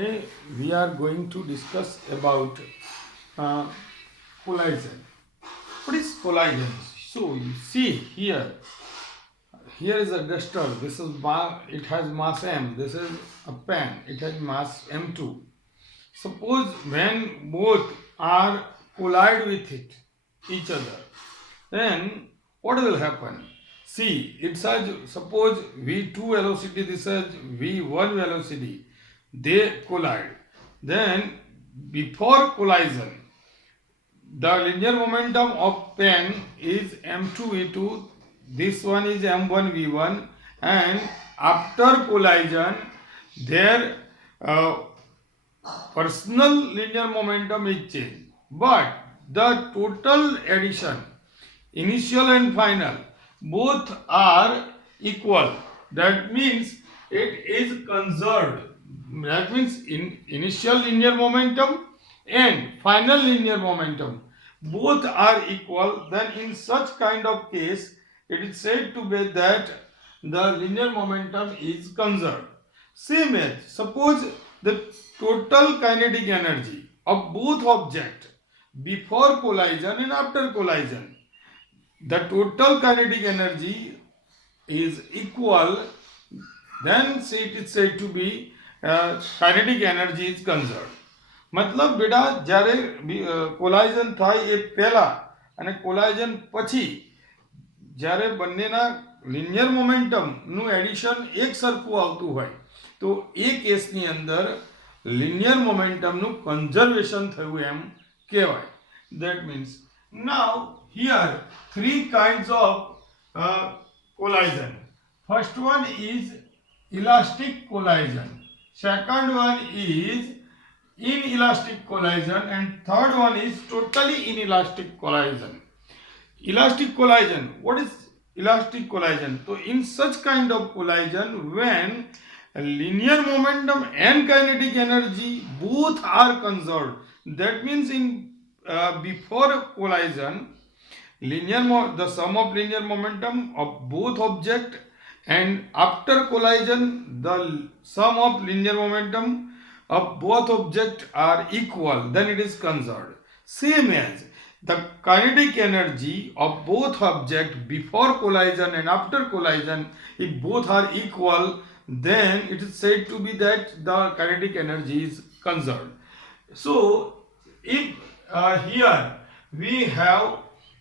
Today we are going to discuss about uh, collision. What is collision? So you see here, here is a duster. This is it has mass m. This is a pen. It has mass m2. Suppose when both are collide with each other, then what will happen? See, it says suppose v2 velocity, this is v1 velocity, they collide. Then before collision, the linear momentum of pen is m2v2, this one is m1 v1, and after collision their personal linear momentum is changed, but the total addition, initial and final, both are equal. That means it is conserved. That means initial linear momentum and final linear momentum both are equal. Then in such kind of case, it is said to be that the linear momentum is conserved. Same as suppose the total kinetic energy of both objects before collision and after collision, the total kinetic energy is equal, then it is said to be kinetic energy is conserved. મતલબ બેટા જ્યારે કોલાઇઝન થાય એ પહેલા અને કોલાઇઝન પછી જ્યારે બંનેના linear મોમેન્ટમનું addition એક સરખું આવતું હોય તો એ કેસની અંદર લિનિયર મોમેન્ટમનું કન્ઝર્વેશન થયું એમ કહેવાય. That means now here three kinds of collision. First one is elastic collision, second one is inelastic collision, and third one is totally inelastic collision. Elastic collision, what is elastic collision? So in such kind of collision when linear momentum and kinetic energy both are conserved, that means in before collision the sum of linear momentum of both object, and after collision the sum of linear momentum of both objects are equal, then it is conserved. Same as the kinetic energy of both objects before collision and after collision, if both are equal, then it is said to be that the kinetic energy is conserved. So if here we have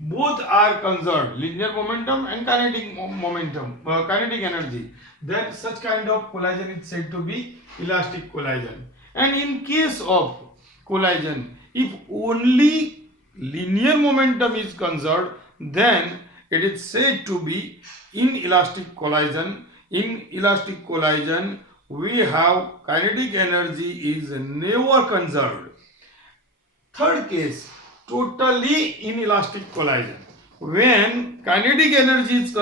both are conserved, linear momentum and kinetic momentum, kinetic energy, then such kind of collision is said to be elastic collision. And in case of collision, if only linear momentum is conserved, then it is said to be inelastic collision. In elastic collision, we have kinetic energy is never conserved. Third case, totally inelastic collision, when kinetic energy is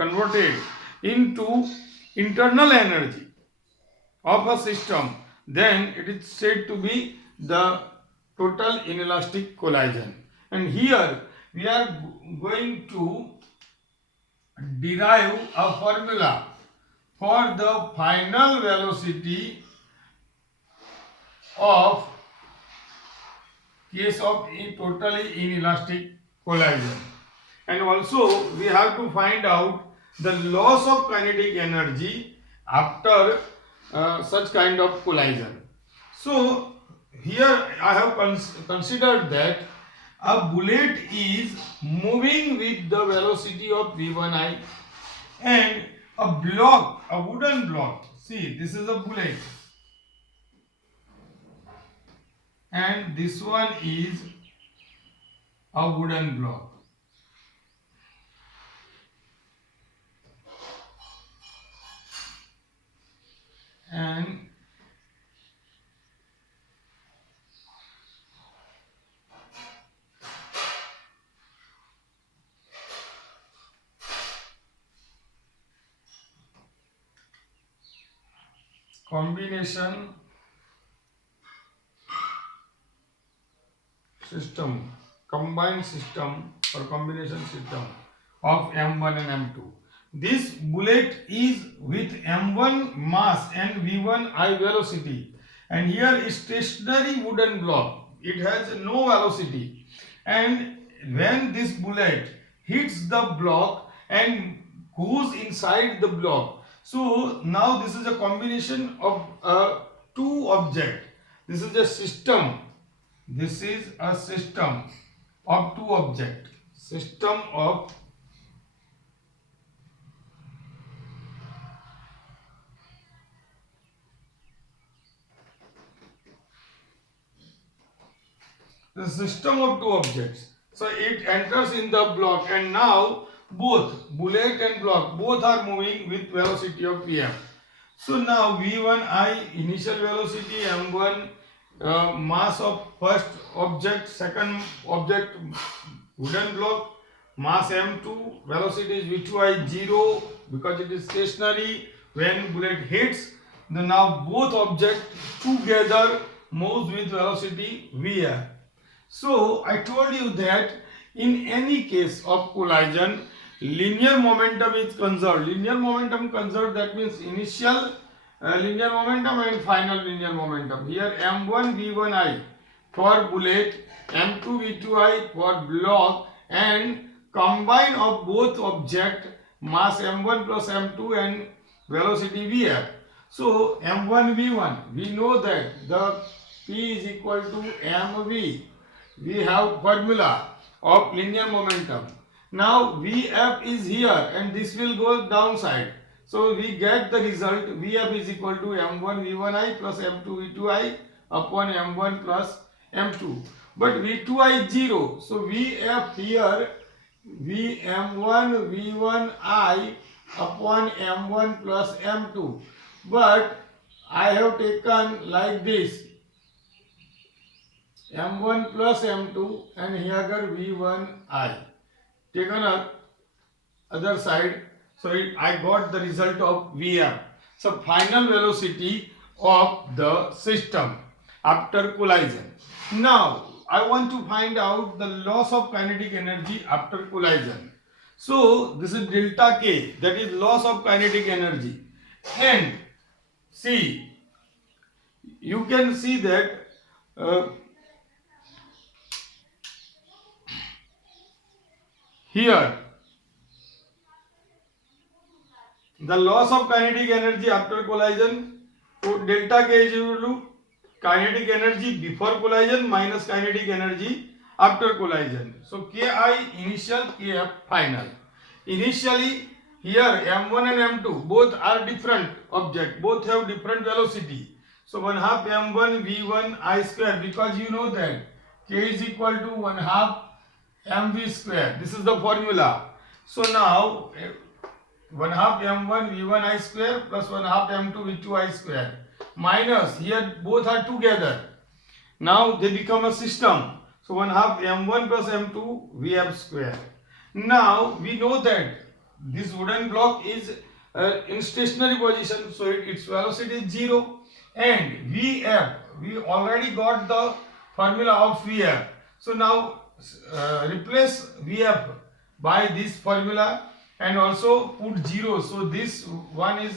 converted into internal energy of a system, then it is said to be the total inelastic collision. And here we are going to derive a formula for the final velocity of case of totally inelastic collision. And also we have to find out the loss of kinetic energy after such kind of collision. So here I have considered that a bullet is moving with the velocity of v1i, and a block, a wooden block, see this is a bullet, and this one is a wooden block. And combination system, combined system or combination system of m1 and m2. This bullet is with m1 mass and v1 I velocity, and here is stationary wooden block. It has no velocity, and when this bullet hits the block and goes inside the block, so now this is a combination of two objects. This is a system. This is a system of two objects. System of the system of two objects. So it enters in the block, and now both bullet and block both are moving with velocity of vm. So now v1 I initial velocity, m1 mass of first object, second object wooden block, mass m2, velocity is v2 I 0 because it is stationary. When bullet hits, then now both objects together moves with velocity vr. So I told you that in any case of collision, linear momentum is conserved. Linear momentum conserved, that means initial linear momentum and final linear momentum. Here m1 v1 I for bullet, m2 v2 I for block, and combine of both object mass m1 plus m2 and velocity vf. So m1 v1, we know that the p is equal to mv. We have formula of linear momentum. Now Vf is here and this will go downside. So we get the result Vf is equal to m1 v1I plus m2 v2I upon m1 plus m2. But v2I is 0. So Vf here vm1 v1I upon m1 plus m2. But I have taken like this m1 plus m2 and here v1I taken up other side, so I got the result of vm. So final velocity of the system after collision. Now I want to find out the loss of kinetic energy after collision. So this is delta k, that is loss of kinetic energy, and see, you can see that here the loss of kinetic energy after collision, so delta k is equal to kinetic energy before collision minus kinetic energy after collision. So ki initial, kf final. Initially here m1 and m2 both are different object, both have different velocity. So 1 half m1 v1 I square, because you know that k is equal to 1 half mv square. This is the formula. So now 1 half m1 v1 I square plus 1 half m2 v2 I square minus, here both are together. Now they become a system. So 1 half m1 plus m2 vf square. Now we know that this wooden block is in stationary position, so its velocity is 0, and vf, we already got the formula of vf. So now replace vf by this formula and also put 0. So this one is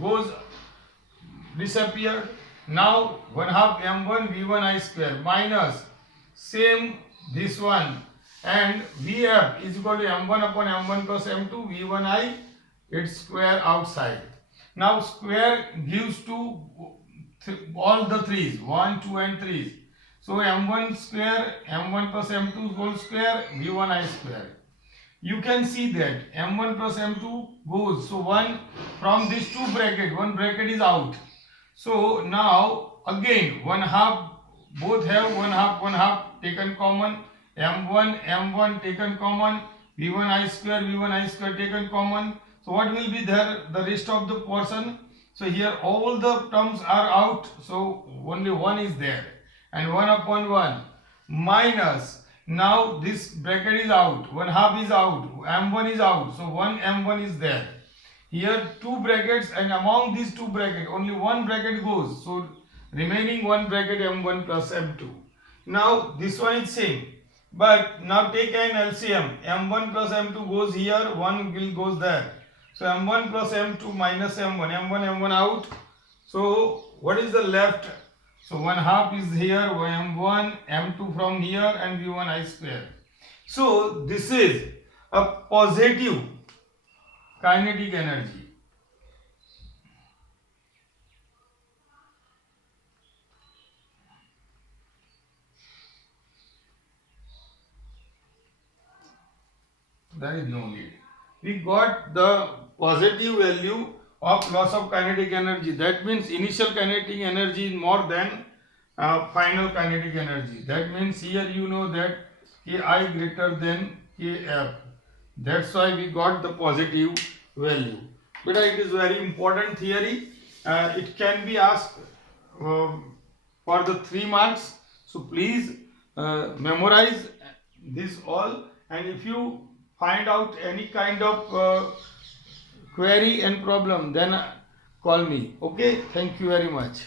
goes disappeared. Now 1 half m1 v1 I square minus same this one, and vf is equal to m1 upon m1 plus m2 v1 I, its square outside. Now square gives to all the threes, 1, 2 and 3. So m1 square, m1 plus m2 whole square, v1 I square. You can see that m1 plus m2 goes, so one from these two bracket, one bracket is out. So now again 1 half, both have 1 half taken common, m1 taken common, v1 I square taken common. So what will be there, the rest of the portion? So here all the terms are out, so only 1 is there, and 1 upon 1 minus, now this bracket is out, 1 half is out, m1 is out, so 1 m1 is there. Here two brackets, and among these two brackets only one bracket goes, so remaining one bracket m1 plus m2. Now this one is same, but now take an LCM, m1 plus m2 goes here, 1 will goes there, So m1 plus m2 minus m1, m1 out. So what is the left? So 1/2 is here, m1, m2 from here, and v1 I square. So this is a positive kinetic energy. There is no need. We got the positive value of loss of kinetic energy. That means initial kinetic energy is more than final kinetic energy. That means here you know that Ki greater than Kf. That's why we got the positive value. But it is very important theory. It can be asked for the 3 marks. So please memorize this all, and if you find out any kind of query and problem, then call me. Okay, thank you very much.